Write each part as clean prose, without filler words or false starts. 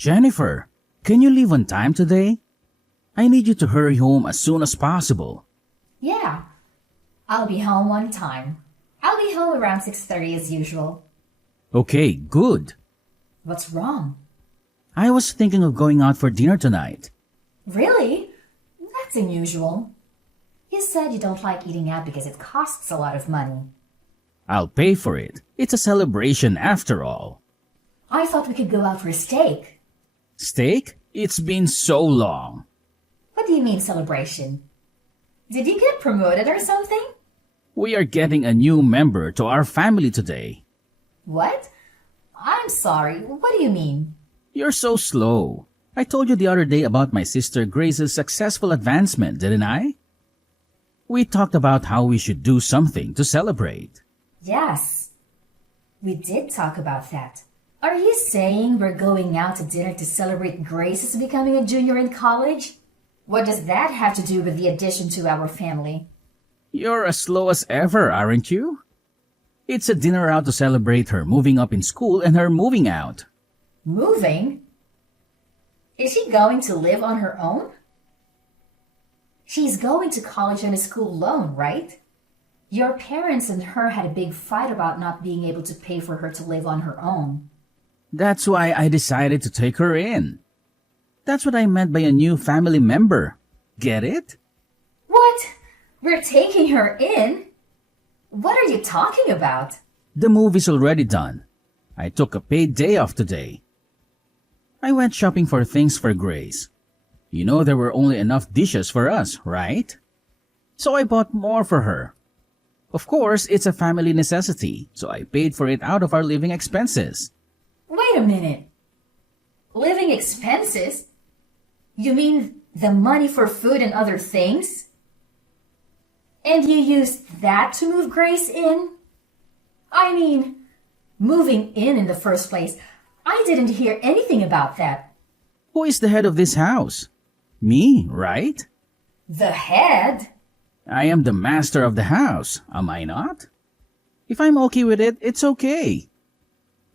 Jennifer, can you leave on time today? I need you to hurry home as soon as possible. Yeah, I'll be home on time. I'll be home around 6:30 as usual. Okay, good. What's wrong? I was thinking of going out for dinner tonight. Really? That's unusual. You said you don't like eating out because it costs a lot of money. I'll pay for it. It's a celebration after all. I thought we could go out for a steak. Steak? It's been so long. What do you mean celebration? Did you get promoted or something? We are getting a new member to our family today. What? I'm sorry, what do you mean? You're so slow. I told you the other day about my sister Grace's successful advancement, didn't I? We talked about how we should do something to celebrate. Yes, we did talk about that. Are you saying we're going out to dinner to celebrate Grace's becoming a junior in college? What does that have to do with the addition to our family? You're as slow as ever, aren't you? It's a dinner out to celebrate her moving up in school and her moving out. Moving? Is she going to live on her own? She's going to college on a school loan, right? Your parents and her had a big fight about not being able to pay for her to live on her own. That's why I decided to take her in. That's what I meant by a new family member. Get it? What? We're taking her in? What are you talking about? The move is already done. I took a paid day off today. I went shopping for things for Grace. You know there were only enough dishes for us, right? So I bought more for her. Of course, it's a family necessity, so I paid for it out of our living expenses. Wait a minute. Living expenses? You mean the money for food and other things? And you used that to move Grace in? I mean, moving in the first place. I didn't hear anything about that. Who is the head of this house? Me, right? The head? I am the master of the house, am I not? If I'm okay with it, it's okay.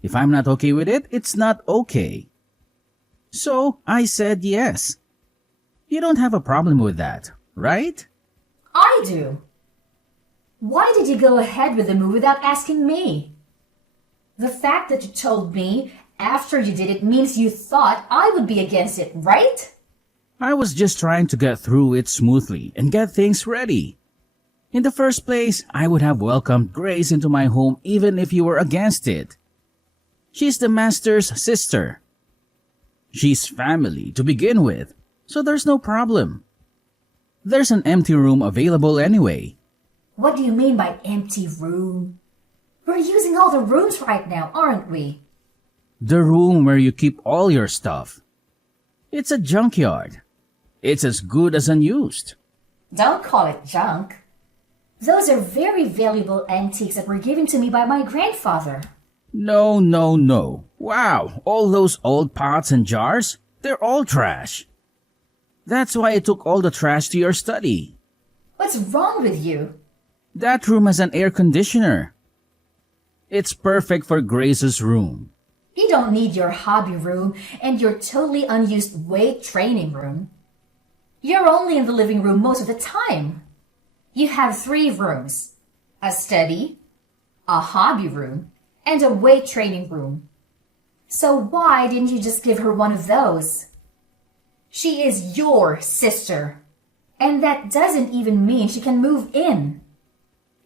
If I'm not okay with it, it's not okay. So I said yes. You don't have a problem with that, right? I do. Why did you go ahead with the move without asking me? The fact that you told me after you did it means you thought I would be against it, right? I was just trying to get through it smoothly and get things ready. In the first place, I would have welcomed Grace into my home even if you were against it. She's the master's sister. She's family to begin with, so there's no problem. There's an empty room available anyway. What do you mean by empty room? We're using all the rooms right now, aren't we? The room where you keep all your stuff. It's a junkyard. It's as good as unused. Don't call it junk. Those are very valuable antiques that were given to me by my grandfather. No, no, no. Wow, all those old pots and jars, they're all trash. That's why I took all the trash to your study. What's wrong with you? That room has an air conditioner. It's perfect for Grace's room. You don't need your hobby room and your totally unused weight training room. You're only in the living room most of the time. You have 3 rooms: a study, a hobby room, and a weight training room. So why didn't you just give her one of those? She is your sister. And that doesn't even mean she can move in.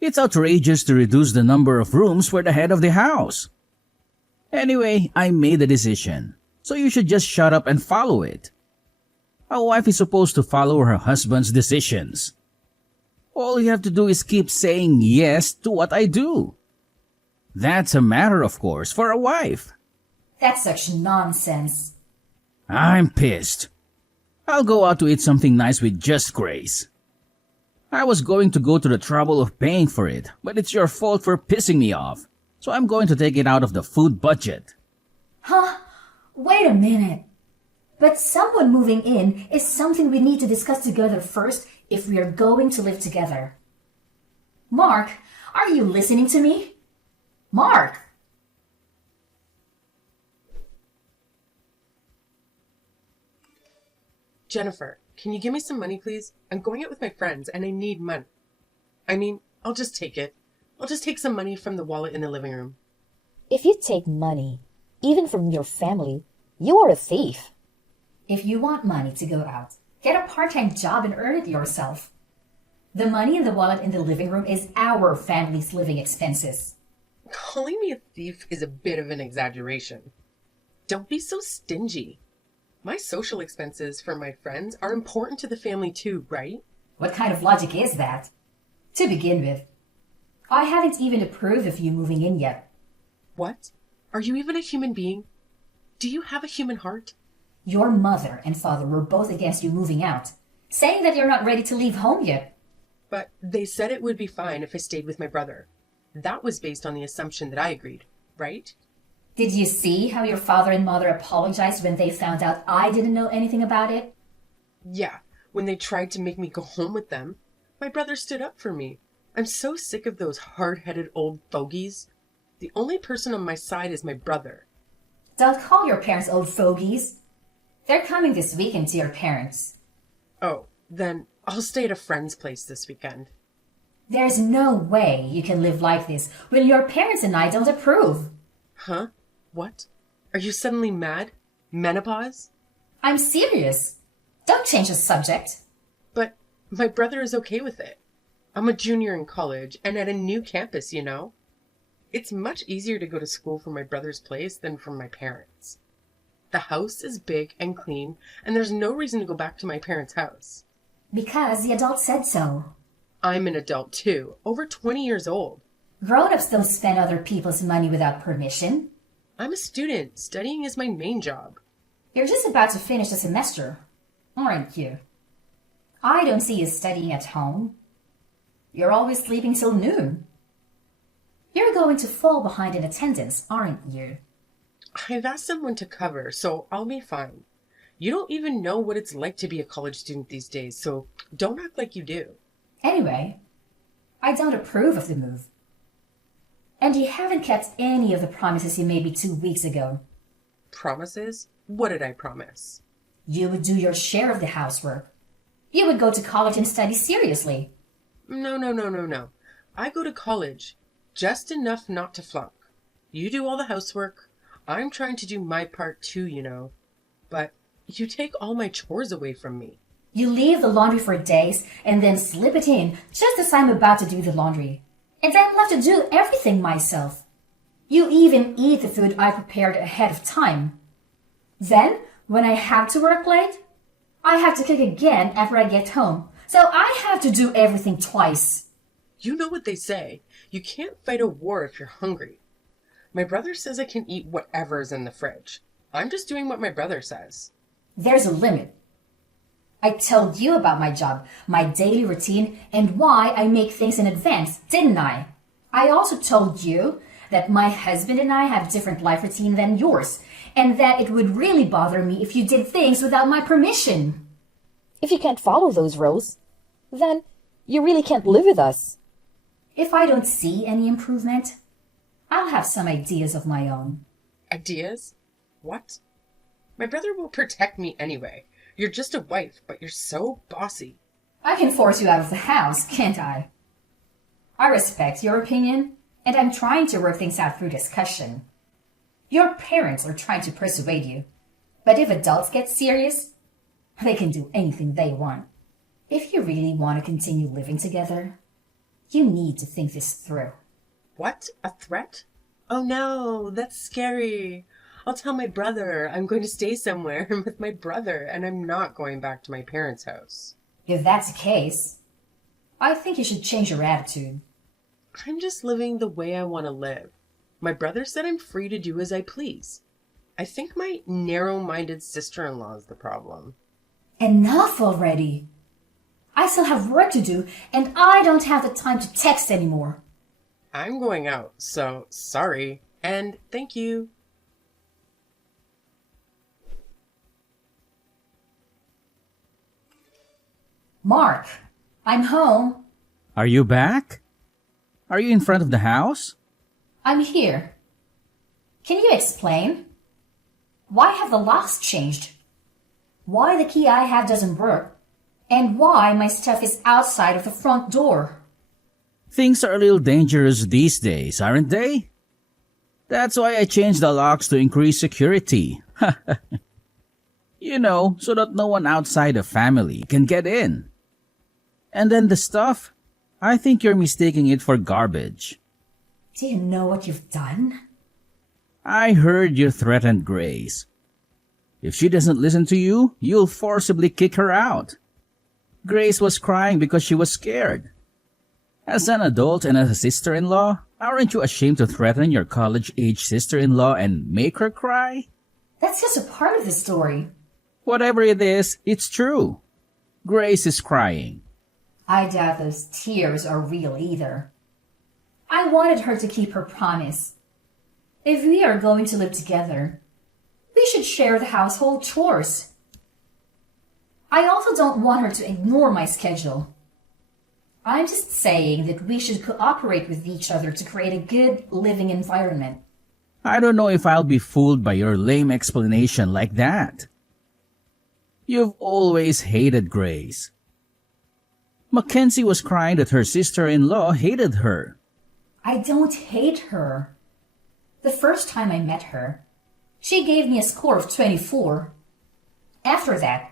It's outrageous to reduce the number of rooms for the head of the house. Anyway, I made a decision, so you should just shut up and follow it. A wife is supposed to follow her husband's decisions. All you have to do is keep saying yes to what I do. That's a matter, of course, for a wife. That's such nonsense. I'm pissed. I'll go out to eat something nice with just Grace. I was going to go to the trouble of paying for it, but it's your fault for pissing me off, so I'm going to take it out of the food budget. Huh? Wait a minute. But someone moving in is something we need to discuss together first if we are going to live together. Mark, are you listening to me? Mark! Jennifer, can you give me some money, please? I'm going out with my friends and I need money. I'll just take it. I'll just take some money from the wallet in the living room. If you take money, even from your family, you are a thief. If you want money to go out, get a part-time job and earn it yourself. The money in the wallet in the living room is our family's living expenses. Calling me a thief is a bit of an exaggeration. Don't be so stingy. My social expenses for my friends are important to the family too, right? What kind of logic is that? To begin with, I haven't even approved of you moving in yet. What? Are you even a human being? Do you have a human heart? Your mother and father were both against you moving out, saying that you're not ready to leave home yet. But they said it would be fine if I stayed with my brother. That was based on the assumption that I agreed, right? Did you see how your father and mother apologized when they found out I didn't know anything about it? Yeah, when they tried to make me go home with them, my brother stood up for me. I'm so sick of those hard-headed old fogies. The only person on my side is my brother. Don't call your parents old fogies. They're coming this weekend to your parents. Oh, then I'll stay at a friend's place this weekend. There's no way you can live like this when your parents and I don't approve. Huh? What? Are you suddenly mad? Menopause? I'm serious. Don't change the subject. But my brother is okay with it. I'm a junior in college and at a new campus, you know? It's much easier to go to school from my brother's place than from my parents'. The house is big and clean, and there's no reason to go back to my parents' house. Because the adult said so. I'm an adult too, over 20 years old. Grown-ups don't spend other people's money without permission. I'm a student. Studying is my main job. You're just about to finish the semester, aren't you? I don't see you studying at home. You're always sleeping till noon. You're going to fall behind in attendance, aren't you? I've asked someone to cover, so I'll be fine. You don't even know what it's like to be a college student these days, so don't act like you do. Anyway, I don't approve of the move. And you haven't kept any of the promises you made me 2 weeks ago. Promises? What did I promise? You would do your share of the housework. You would go to college and study seriously. No. I go to college. Just enough not to flunk. You do all the housework. I'm trying to do my part too, you know. But you take all my chores away from me. You leave the laundry for days and then slip it in just as I'm about to do the laundry. And I'm left to do everything myself. You even eat the food I prepared ahead of time. Then, when I have to work late, I have to cook again after I get home. So I have to do everything twice. You know what they say. You can't fight a war if you're hungry. My brother says I can eat whatever's in the fridge. I'm just doing what my brother says. There's a limit. I told you about my job, my daily routine, and why I make things in advance, didn't I? I also told you that my husband and I have a different life routine than yours, and that it would really bother me if you did things without my permission. If you can't follow those rules, then you really can't live with us. If I don't see any improvement, I'll have some ideas of my own. Ideas? What? My brother will protect me anyway. You're just a wife, but you're so bossy. I can force you out of the house, can't I? I respect your opinion, and I'm trying to work things out through discussion. Your parents are trying to persuade you, but if adults get serious, they can do anything they want. If you really want to continue living together, you need to think this through. What? A threat? Oh no, that's scary. I'll tell my brother I'm going to stay somewhere with my brother and I'm not going back to my parents' house. If that's the case, I think you should change your attitude. I'm just living the way I want to live. My brother said I'm free to do as I please. I think my narrow-minded sister-in-law is the problem. Enough already. I still have work to do, and I don't have the time to text anymore. I'm going out, so sorry, and thank you. Mark, I'm home. Are you back? Are you in front of the house? I'm here. Can you explain? Why have the locks changed? why the key I have doesn't work, and why my stuff is outside of the front door. Things are a little dangerous these days, aren't they? That's why I changed the locks to increase security. You know, so that no one outside the family can get in. And then the stuff, I think you're mistaking it for garbage. Do you know what you've done? I heard you threatened Grace. If she doesn't listen to you, you'll forcibly kick her out. Grace was crying because she was scared. As an adult and as a sister-in-law, aren't you ashamed to threaten your college-age sister-in-law and make her cry? That's just a part of the story. Whatever it is, it's true. Grace is crying. I doubt those tears are real either. I wanted her to keep her promise. If we are going to live together, we should share the household chores. I also don't want her to ignore my schedule. I'm just saying that we should cooperate with each other to create a good living environment. I don't know if I'll be fooled by your lame explanation like that. You've always hated Grace. Mackenzie was crying that her sister-in-law hated her. I don't hate her. The first time I met her, she gave me a score of 24. After that,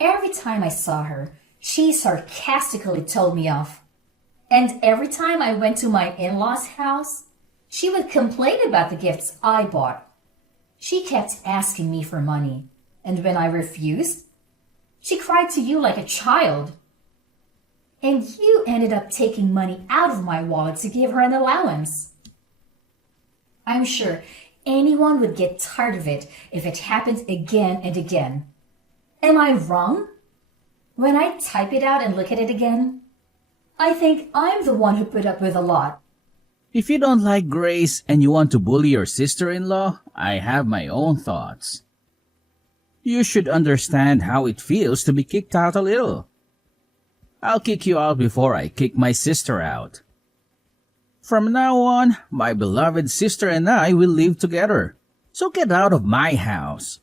every time I saw her, she sarcastically told me off. And every time I went to my in-laws' house, she would complain about the gifts I bought. She kept asking me for money, and when I refused, she cried to you like a child. And you ended up taking money out of my wallet to give her an allowance. I'm sure anyone would get tired of it if it happened again and again. Am I wrong? When I type it out and look at it again, I think I'm the one who put up with a lot. If you don't like Grace and you want to bully your sister-in-law, I have my own thoughts. You should understand how it feels to be kicked out a little. I'll kick you out before I kick my sister out. From now on, my beloved sister and I will live together. So get out of my house.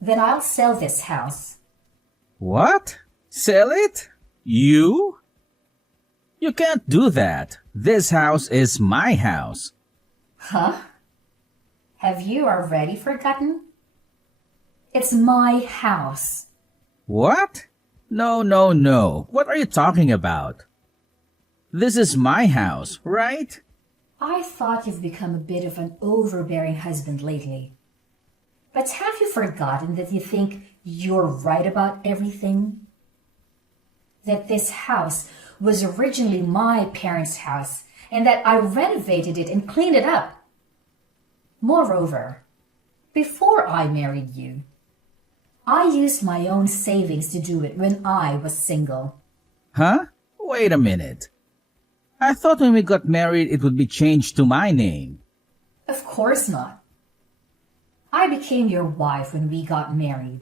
Then I'll sell this house. What? Sell it? You? You can't do that. This house is my house. Huh? Have you already forgotten? It's my house. What? No. What are you talking about? This is my house, right? I thought you've become a bit of an overbearing husband lately. But have you forgotten that you think you're right about everything? That this house was originally my parents' house and that I renovated it and cleaned it up. Moreover, before I married you, I used my own savings to do it when I was single. Huh? Wait a minute. I thought when we got married it would be changed to my name. Of course not. I became your wife when we got married.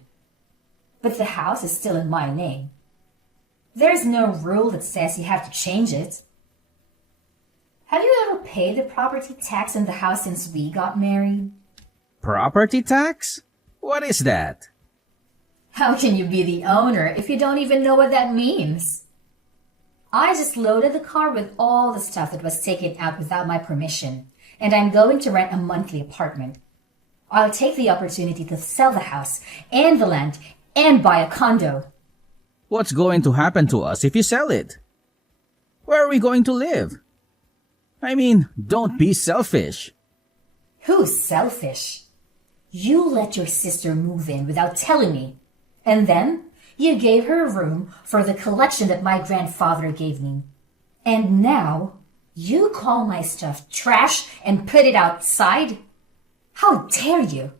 But the house is still in my name. There's no rule that says you have to change it. Have you ever paid the property tax in the house since we got married? Property tax? What is that? How can you be the owner if you don't even know what that means? I just loaded the car with all the stuff that was taken out without my permission, and I'm going to rent a monthly apartment. I'll take the opportunity to sell the house and the land and buy a condo. What's going to happen to us if you sell it? Where are we going to live? I mean, don't be selfish. Who's selfish? You let your sister move in without telling me, and then you gave her a room for the collection that my grandfather gave me. And now you call my stuff trash and put it outside? How dare you?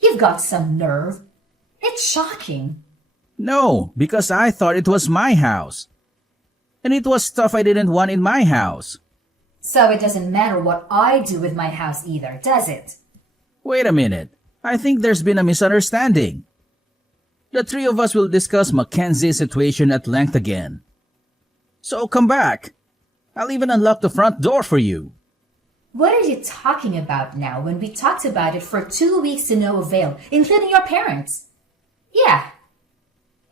You've got some nerve. It's shocking. No, because I thought it was my house. And it was stuff I didn't want in my house. So it doesn't matter what I do with my house either, does it? Wait a minute. I think there's been a misunderstanding. The three of us will discuss Mackenzie's situation at length again. So come back. I'll even unlock the front door for you. What are you talking about now when we talked about it for 2 weeks to no avail, including your parents? Yeah,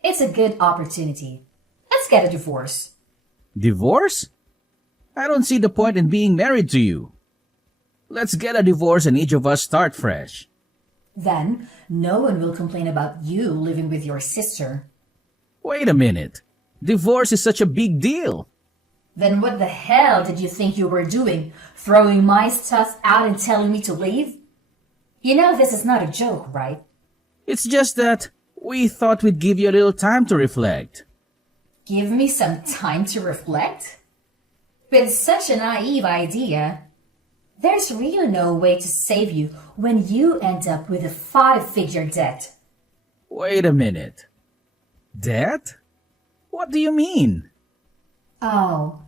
It's a good opportunity. Let's get a divorce. Divorce? I don't see the point in being married to you. Let's get a divorce and each of us start fresh. Then, no one will complain about you living with your sister. Wait a minute. Divorce is such a big deal. Then what the hell did you think you were doing? Throwing my stuff out and telling me to leave? You know this is not a joke, right? It's just that we thought we'd give you a little time to reflect. Give me some time to reflect? With such a naive idea, there's really no way to save you when you end up with a 5-figure debt. Wait a minute. Debt? What do you mean? Oh,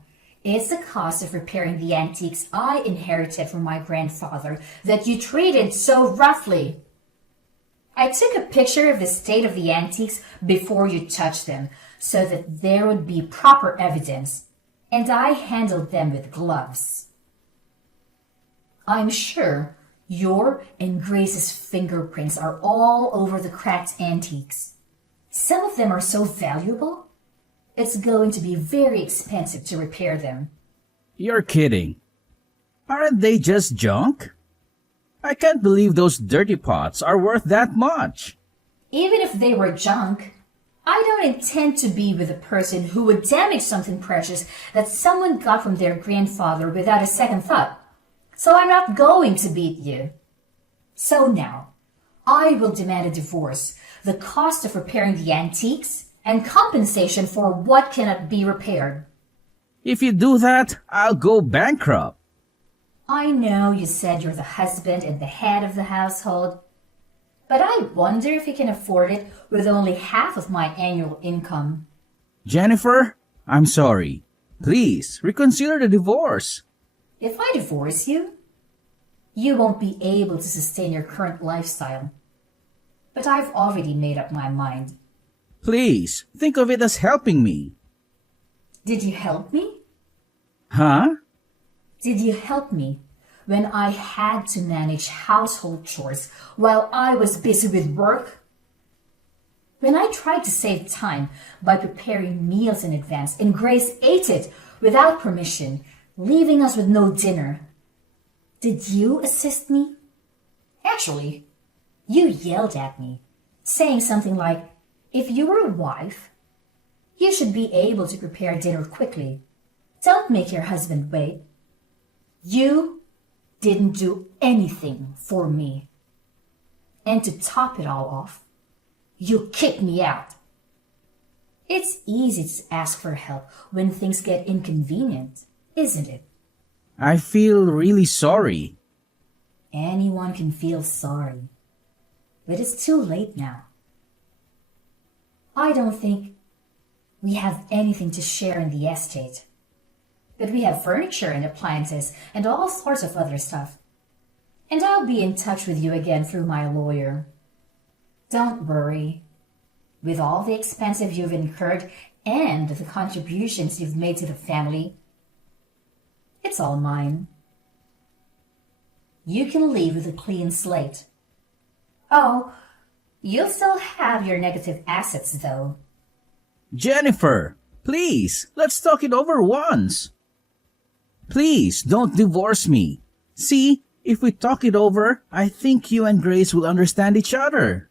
it's the cost of repairing the antiques I inherited from my grandfather that you treated so roughly. I took a picture of the state of the antiques before you touched them so that there would be proper evidence, and I handled them with gloves. I'm sure your and Grace's fingerprints are all over the cracked antiques. Some of them are so valuable, it's going to be very expensive to repair them. You're kidding. Aren't they just junk? I can't believe those dirty pots are worth that much. Even if they were junk, I don't intend to be with a person who would damage something precious that someone got from their grandfather without a second thought. So I'm not going to beat you. So now, I will demand a divorce, the cost of repairing the antiques, and compensation for what cannot be repaired. If you do that, I'll go bankrupt. I know you said you're the husband and the head of the household, but I wonder if you can afford it with only half of my annual income. Jennifer, I'm sorry. Please, reconsider the divorce. If I divorce you, you won't be able to sustain your current lifestyle. But I've already made up my mind. Please, think of it as helping me. Did you help me? Huh? Did you help me when I had to manage household chores while I was busy with work? When I tried to save time by preparing meals in advance and Grace ate it without permission, leaving us with no dinner, did you assist me? Actually, you yelled at me, saying something like, if you were a wife, you should be able to prepare dinner quickly. Don't make your husband wait. You didn't do anything for me. And to top it all off, you kicked me out. It's easy to ask for help when things get inconvenient, isn't it? I feel really sorry. Anyone can feel sorry, but it's too late now. I don't think we have anything to share in the estate, but we have furniture and appliances and all sorts of other stuff. And I'll be in touch with you again through my lawyer. Don't worry. With all the expenses you've incurred and the contributions you've made to the family, it's all mine. You can leave with a clean slate. Oh, you'll still have your negative assets, though. Jennifer, please, let's talk it over once. Please, don't divorce me. See, if we talk it over, I think you and Grace will understand each other.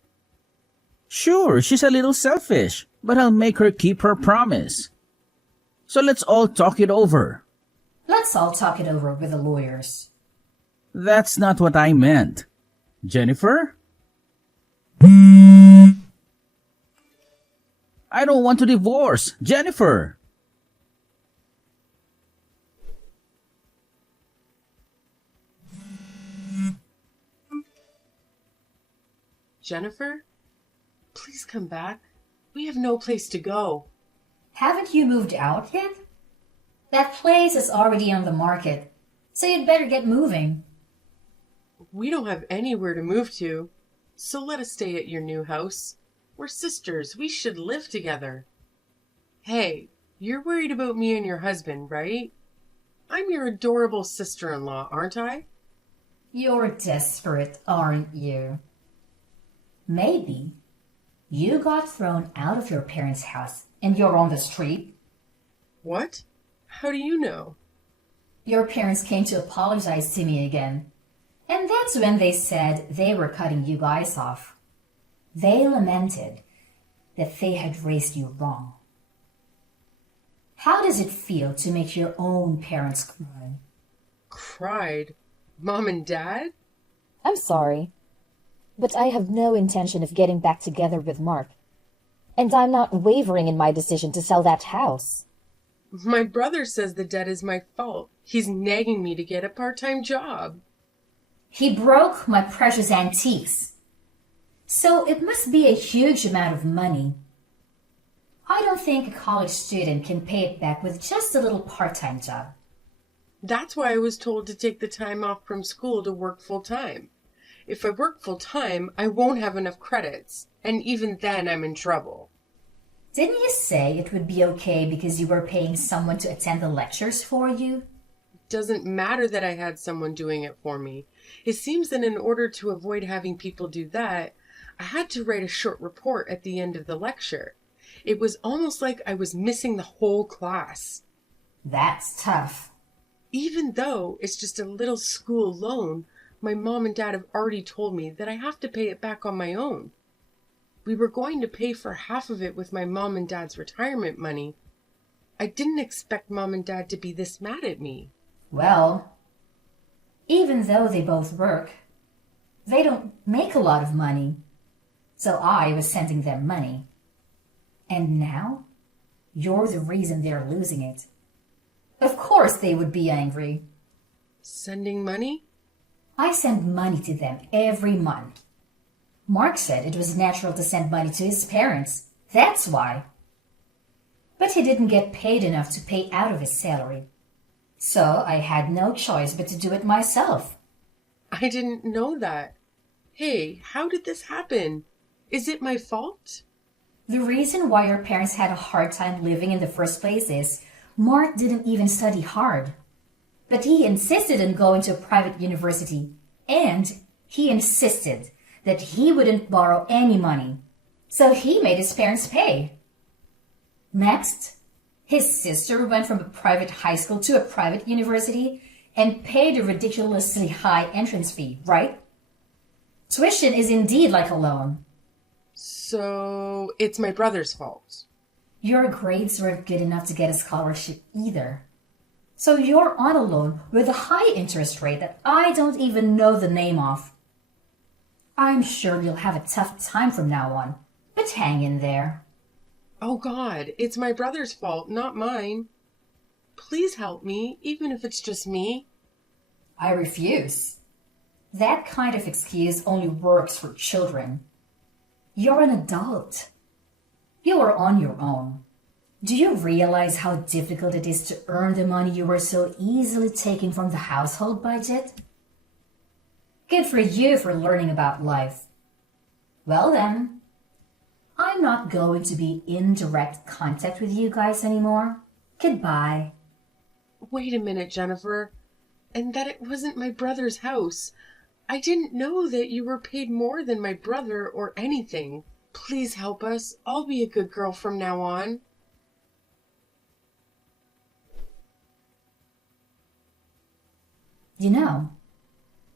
Sure, she's a little selfish, but I'll make her keep her promise. So let's all talk it over. Let's all talk it over with the lawyers. That's not what I meant. Jennifer? I don't want to divorce. Jennifer! Jennifer, please come back. We have no place to go. Haven't you moved out yet? That place is already on the market, so you'd better get moving. We don't have anywhere to move to, so let us stay at your new house. We're sisters. We should live together. Hey, you're worried about me and your husband, right? I'm your adorable sister-in-law, aren't I? You're desperate, aren't you? Maybe, You got thrown out of your parents' house and you're on the street. What? How do you know? Your parents came to apologize to me again. And that's when they said they were cutting you guys off. They lamented that they had raised you wrong. How does it feel to make your own parents cry? Cried? Mom and Dad? I'm sorry, but I have no intention of getting back together with Mark. And I'm not wavering in my decision to sell that house. My brother says the debt is my fault. He's nagging me to get a part-time job. He broke my precious antiques. So it must be a huge amount of money. I don't think a college student can pay it back with just a little part-time job. That's why I was told to take the time off from school to work full-time. If I work full-time, I won't have enough credits, and even then I'm in trouble. Didn't you say it would be okay because you were paying someone to attend the lectures for you? Doesn't matter that I had someone doing it for me. It seems that in order to avoid having people do that, I had to write a short report at the end of the lecture. It was almost like I was missing the whole class. That's tough. Even though it's just a little school loan, my mom and dad have already told me that I have to pay it back on my own. We were going to pay for half of it with my mom and dad's retirement money. I didn't expect mom and dad to be this mad at me. Well, even though they both work, they don't make a lot of money. So I was sending them money. And now, you're the reason they're losing it. Of course they would be angry. Sending money? I send money to them every month. Mark said it was natural to send money to his parents. That's why. But he didn't get paid enough to pay out of his salary. So I had no choice but to do it myself. I didn't know that. Hey, how did this happen? Is it my fault? The reason why your parents had a hard time living in the first place is Mark didn't even study hard. But he insisted on going to a private university, and he insisted that he wouldn't borrow any money. So he made his parents pay. Next, his sister went from a private high school to a private university and paid a ridiculously high entrance fee, right? Tuition is indeed like a loan. So it's my brother's fault. Your grades weren't good enough to get a scholarship either. So you're on a loan with a high interest rate that I don't even know the name of. I'm sure you'll have a tough time from now on, but hang in there. Oh God, it's my brother's fault, not mine. Please help me, even if it's just me. I refuse. That kind of excuse only works for children. You're an adult. You are on your own. Do you realize how difficult it is to earn the money you were so easily taking from the household budget? Good for you for learning about life. Well then, I'm not going to be in direct contact with you guys anymore. Goodbye. Wait a minute, Jennifer. And that it wasn't my brother's house. I didn't know that you were paid more than my brother or anything. Please help us. I'll be a good girl from now on. You know,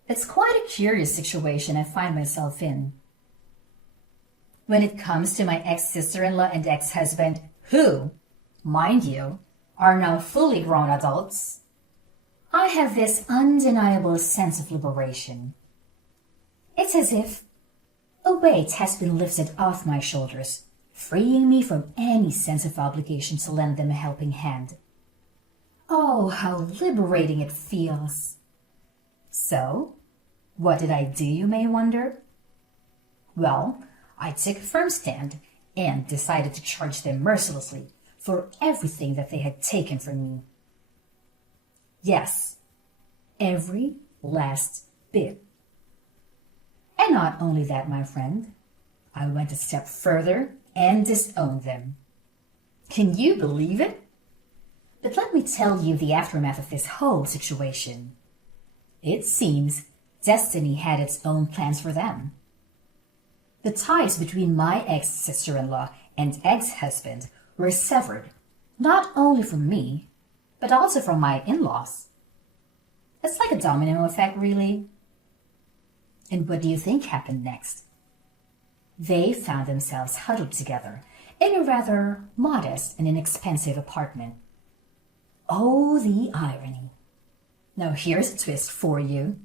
it's quite a curious situation I find myself in. When it comes to my ex-sister-in-law and ex-husband, who, mind you, are now fully grown adults, I have this undeniable sense of liberation. It's as if a weight has been lifted off my shoulders, freeing me from any sense of obligation to lend them a helping hand. Oh, how liberating it feels. So, what did I do, you may wonder? Well, I took a firm stand and decided to charge them mercilessly for everything that they had taken from me. Yes, every last bit. And not only that, my friend, I went a step further and disowned them. Can you believe it? But let me tell you the aftermath of this whole situation. It seems destiny had its own plans for them. The ties between my ex-sister-in-law and ex-husband were severed, not only from me, but also from my in-laws. It's like a domino effect, really. And what do you think happened next? They found themselves huddled together in a rather modest and inexpensive apartment. Oh, the irony. Now here's a twist for you.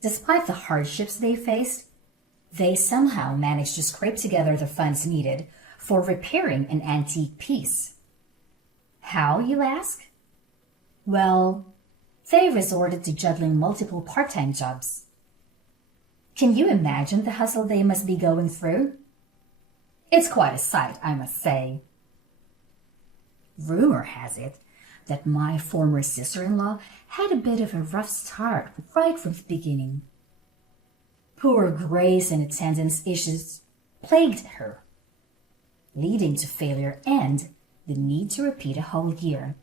Despite the hardships they faced, they somehow managed to scrape together the funds needed for repairing an antique piece. How, you ask? Well, they resorted to juggling multiple part-time jobs. Can you imagine the hustle they must be going through? It's quite a sight, I must say. Rumor has it that my former sister-in-law had a bit of a rough start right from the beginning. Poor grace and attendance issues plagued her, leading to failure and the need to repeat a whole year.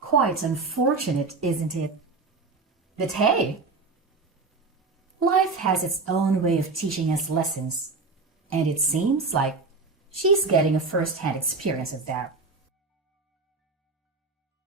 Quite unfortunate, isn't it? But hey, life has its own way of teaching us lessons, and it seems like she's getting a first-hand experience of that.